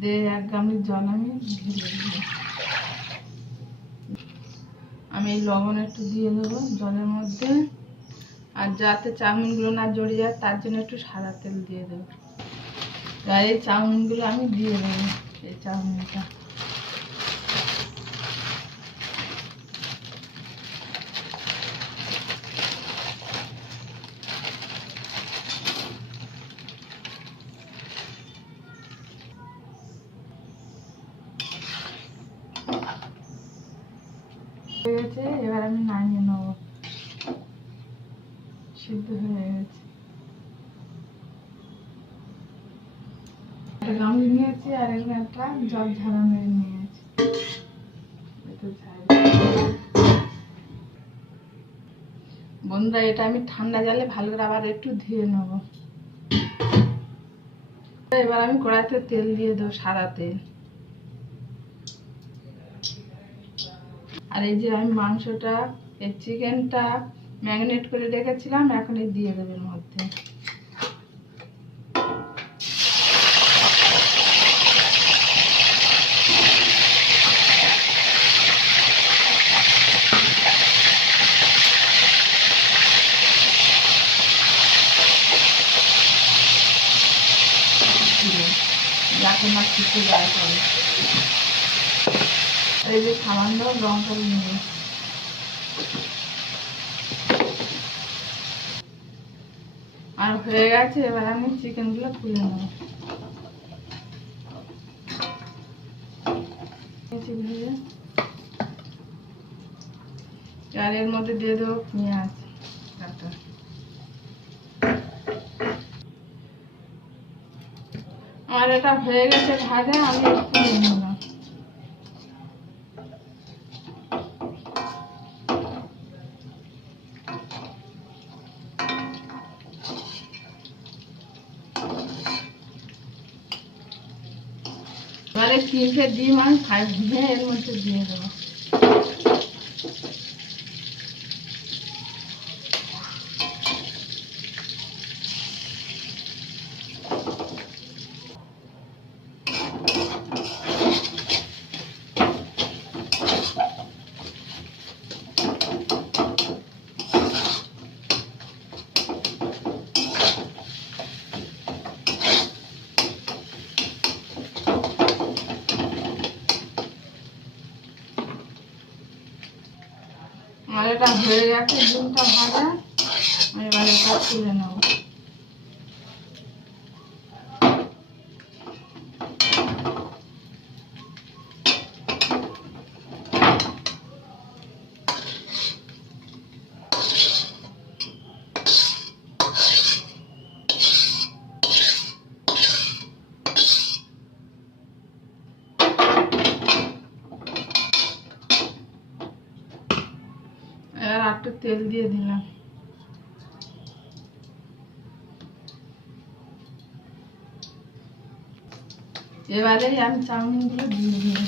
দিয়ে এক গামলি জল আমি দেবো। আমি লবণ একটু দিয়ে দেবো জলের মধ্যে। আর যাতে চাউমিনগুলো না জড়ে যায়, তার জন্য একটু সাদা তেল দিয়ে দেবো। আর এই চাউমিনগুলো আমি দিয়ে দেবো, এই চাউমিনটা। হয়ে গেছে এবার আমি নামিয়ে নেব। সিদ্ধ হয়ে গেছে। একটা গামলি নিয়েছি আর এখানে একটা জল নিয়েছি। বন্ধুরা, এটা আমি ঠান্ডা জলে ভালো করে আবার একটু ধুয়ে নেব। এবার আমি কড়াইতে তেল দিয়ে দেবো সাদা তেল আর এই যে আমি মাংসটা, এই চিকেনটা ম্যাগনেট করে রেখেছিলাম, এখন এই দিয়ে দেবে এর মধ্যে। যাতে না এই যে সামান্য লঙ্কা নিয়ে। আর হয়ে গেছে, এবার আমি চিকেনগুলো খুলে নেব। আর এর মধ্যে দিয়ে দেবো পেঁয়াজ কাটা আমার এটা হয়ে গেছে ভাজা, আমি তুলে নিলাম এবারে তিনটে ডিম আমি ফাইভ ভেঙে এর মধ্যে দিয়ে দেবো আর এটা হয়ে গেছে ডিমটা ভাজা আমি এবার এটা তুলে নেব এবার একটু তেল দিয়ে দিলাম। এবারে আমি চাউমিনগুলো দিয়ে দিলাম।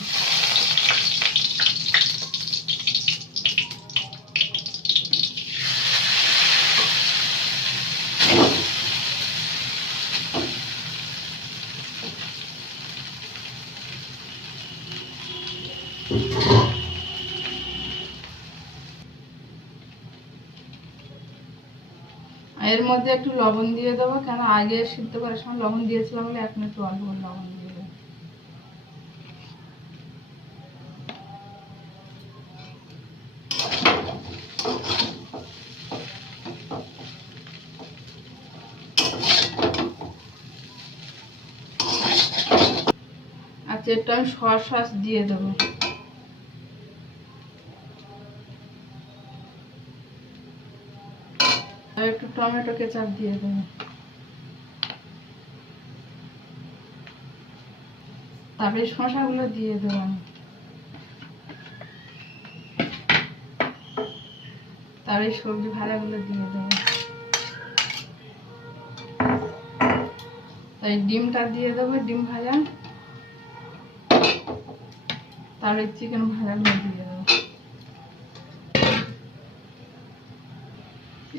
এর মধ্যে একটু লবণ দিয়ে দেবো কেন আগে সিদ্ধ করার সময় লবণ দিয়েছিলাম বলে এখন একটু অল্প লবণ দিয়ে দেবো। আচ্ছা একটু আমি সস সস দিয়ে দেবো। আর একটু টমেটো কেচাপ দিয়ে দেবো। তারপরে শশাগুলো দিয়ে দেবো। তারপরে সবজি ভাজাগুলো দিয়ে দেবো। তাই ডিমটা দিয়ে দেবো, ডিম ভাজা। তারপরে চিকেন ভাজাগুলো দিয়ে দেবো।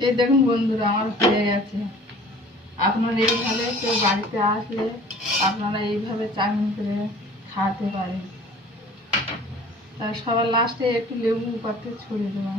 এই দেখুন বন্ধুরা, আমার হয়ে গেছে। আপনার এইভাবে কেউ বাড়িতে আসলে আপনারা এইভাবে চাউমিন করে খাওয়াতে পারেন। তার সবার লাস্টে একটু লেবু পাতে ছড়িয়ে দেবো